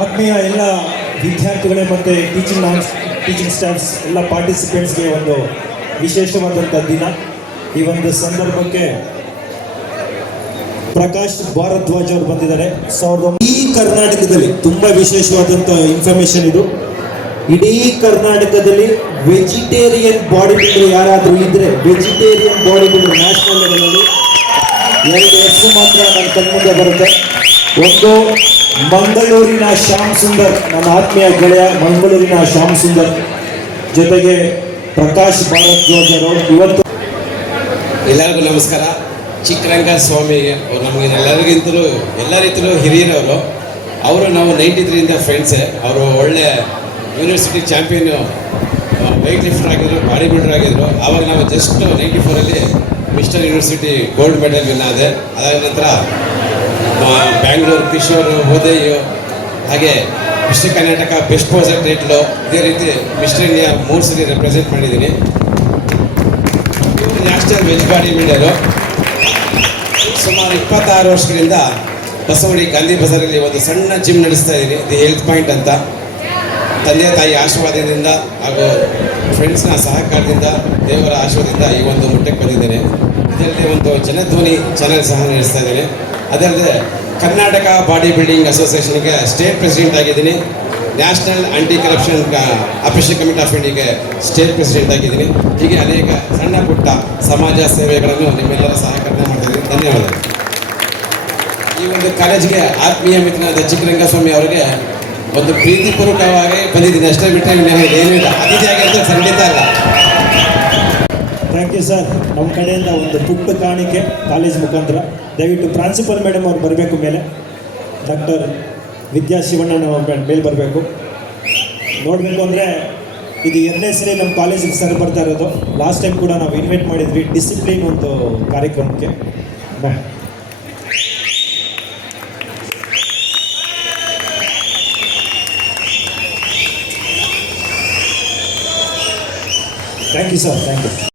ಆತ್ಮೀಯ ಎಲ್ಲ ವಿದ್ಯಾರ್ಥಿಗಳೇ ಮತ್ತು ಟೀಚಿಂಗ್ ಸ್ಟಾಫ್ಸ್ ಎಲ್ಲ ಪಾರ್ಟಿಸಿಪೆಂಟ್ಸ್ಗೆ ಒಂದು ವಿಶೇಷವಾದಂಥ ದಿನ. ಈ ಒಂದು ಸಂದರ್ಭಕ್ಕೆ ಪ್ರಕಾಶ್ ಭಾರದ್ವಾಜ್ ಅವರು ಬಂದಿದ್ದಾರೆ. ಈ ಕರ್ನಾಟಕದಲ್ಲಿ ತುಂಬ ವಿಶೇಷವಾದಂಥ ಇನ್ಫಾರ್ಮೇಶನ್ ಇದು. ಇಡೀ ಕರ್ನಾಟಕದಲ್ಲಿ ವೆಜಿಟೇರಿಯನ್ ಬಾಡಿ ಬಿಲ್ಡರ್ ಯಾರಾದರೂ ಇದ್ದರೆ, ವೆಜಿಟೇರಿಯನ್ ಬಾಡಿ ಬಿಲ್ಡರ್ ನ್ಯಾಷನಲ್ ಲೆವೆಲಲ್ಲಿ 2 ಹೆಸರು ಮಾತ್ರ ನನ್ನ ಕಣ್ಮುಂದೆ ಬರುತ್ತೆ. ಒಂದು ಮಂಗಳೂರಿನ ಶ್ಯಾಮ್ ಸುಂದರ್, ನನ್ನ ಆತ್ಮೀಯ ಗೆಳೆಯ ಮಂಗಳೂರಿನ ಶ್ಯಾಮ್ ಸುಂದರ್, ಜೊತೆಗೆ ಪ್ರಕಾಶ್ ಭಾರದ್ವಾಜ್ ಅವರು. ಇವತ್ತು ಎಲ್ಲರಿಗೂ ನಮಸ್ಕಾರ. ಚಿಕ್ಕರಂಗ ಸ್ವಾಮಿಗೆ ಅವ್ರು ನಮಗೆ ಎಲ್ಲ ರೀತಿಯಲ್ಲೂ ಹಿರಿಯರವರು. ಅವರು ನಾವು 93ಇಂದ ಫ್ರೆಂಡ್ಸೇ. ಅವರು ಒಳ್ಳೆ ಯೂನಿವರ್ಸಿಟಿ ಚಾಂಪಿಯನ್ ವೆಯ್ಟ್ ಲಿಫ್ಟರ್ ಆಗಿದ್ರು, ಬಾಡಿ ಬಿಲ್ಡರ್ ಆಗಿದ್ರು. ಆವಾಗ ನಾವು ಜಸ್ಟ್ 94ಅಲ್ಲಿ mister university gold medal win ಆದೆ. ಅದಾದ ನಂತರ ಬ್ಯಾಂಗ್ಳೂರು, ಕಿಶೋರ್, ಉದಯ್, ಹಾಗೆ mister Karnataka best poser title, ಇದೇ ರೀತಿ ಮಿಸ್ಟರ್ ಇಂಡಿಯಾ 3 ಸಲ ರೆಪ್ರೆಸೆಂಟ್ ಮಾಡಿದ್ದೀನಿ. ಇವರು ನ್ಯಾಷನಲ್ ವೆಜ್ ಬಾಡಿ ಬಿಲ್ಡರು. ಸುಮಾರು 26 ವರ್ಷಗಳಿಂದ ಬಸವಡಿ ಗಾಂಧಿ ಬಜಾರಲ್ಲಿ ಒಂದು ಸಣ್ಣ ಜಿಮ್ ನಡೆಸ್ತಾ ಇದ್ದೀನಿ, ದಿ ಹೆಲ್ತ್ ಪಾಯಿಂಟ್ ಅಂತ. ತಂದೆ ತಾಯಿ ಆಶೀರ್ವಾದದಿಂದ ಹಾಗೂ ಫ್ರೆಂಡ್ಸ್ನ ಸಹಕಾರದಿಂದ, ದೇವರ ಆಶೀರ್ವಾದದಿಂದ ಈ ಒಂದು ಮಟ್ಟಕ್ಕೆ ಬಂದಿದ್ದೇನೆ. ಇದರಲ್ಲಿ ಒಂದು ಜನಧ್ವನಿ ಚಾನೆಲ್ ಸಹ ನಡೆಸ್ತಾ ಇದ್ದೇನೆ. ಅದಲ್ಲದೆ ಕರ್ನಾಟಕ ಬಾಡಿ ಬಿಲ್ಡಿಂಗ್ ಅಸೋಸಿಯೇಷನ್ಗೆ ಸ್ಟೇಟ್ ಪ್ರೆಸಿಡೆಂಟ್ ಆಗಿದ್ದೀನಿ. National anti corruption official committee of ಇಂಡಿಯಾಗೆ ಸ್ಟೇಟ್ ಪ್ರೆಸಿಡೆಂಟ್ ಆಗಿದ್ದೀನಿ. ಹೀಗೆ ಅನೇಕ ಸಣ್ಣ ಪುಟ್ಟ ಸಮಾಜ ಸೇವೆಗಳನ್ನು ನಿಮ್ಮೆಲ್ಲರ ಸಹಕಾರ ಮಾಡ್ತಿದ್ದೀನಿ. ಧನ್ಯವಾದ. ಈ ಒಂದು ಕಾಲೇಜಿಗೆ ಆತ್ಮೀಯ ಮಿತ್ರನಾದ ಚಿಕ್ಕರಂಗಸ್ವಾಮಿ ಅವರಿಗೆ ಒಂದು ಪ್ರೀತಿಪೂರ್ವಕವಾಗಿ ಬಂದಿದ್ದೀನಿ ಅಷ್ಟೇ, ಬಿಟ್ಟರೆ ಏನೂ ಇಲ್ಲ. ಅತಿಥಿಯಾಗಿ ಅಂತ ಖಂಡಿತ ಅಲ್ಲ. Thank you sir. ನಮ್ಮ ಕಡೆಯಿಂದ ಒಂದು ಪುಟ್ಟ ಕಾಣಿಕೆ ಕಾಲೇಜ್ ಮುಖಾಂತರ. ದಯವಿಟ್ಟು ಪ್ರಿನ್ಸಿಪಲ್ ಮೇಡಮ್ ಅವ್ರು ಬರಬೇಕು ಮೇಲೆ. ಡಾಕ್ಟರ್ ವಿದ್ಯಾ ಶಿವಣ್ಣನ ಮೇಲೆ ಬರಬೇಕು. ನೋಡಬೇಕು ಅಂದರೆ ಇದು 2ನೇ ಸರಿ ನಮ್ಮ ಕಾಲೇಜಿಗೆ ಸರ್ ಬರ್ತಾ ಇರೋದು. ಲಾಸ್ಟ್ ಟೈಮ್ ಕೂಡ ನಾವು ಇನ್ವೈಟ್ ಮಾಡಿದ್ವಿ ಡಿಸಿಪ್ಲಿನ್ ಒಂದು ಕಾರ್ಯಕ್ರಮಕ್ಕೆ. Thank you sir, thank you.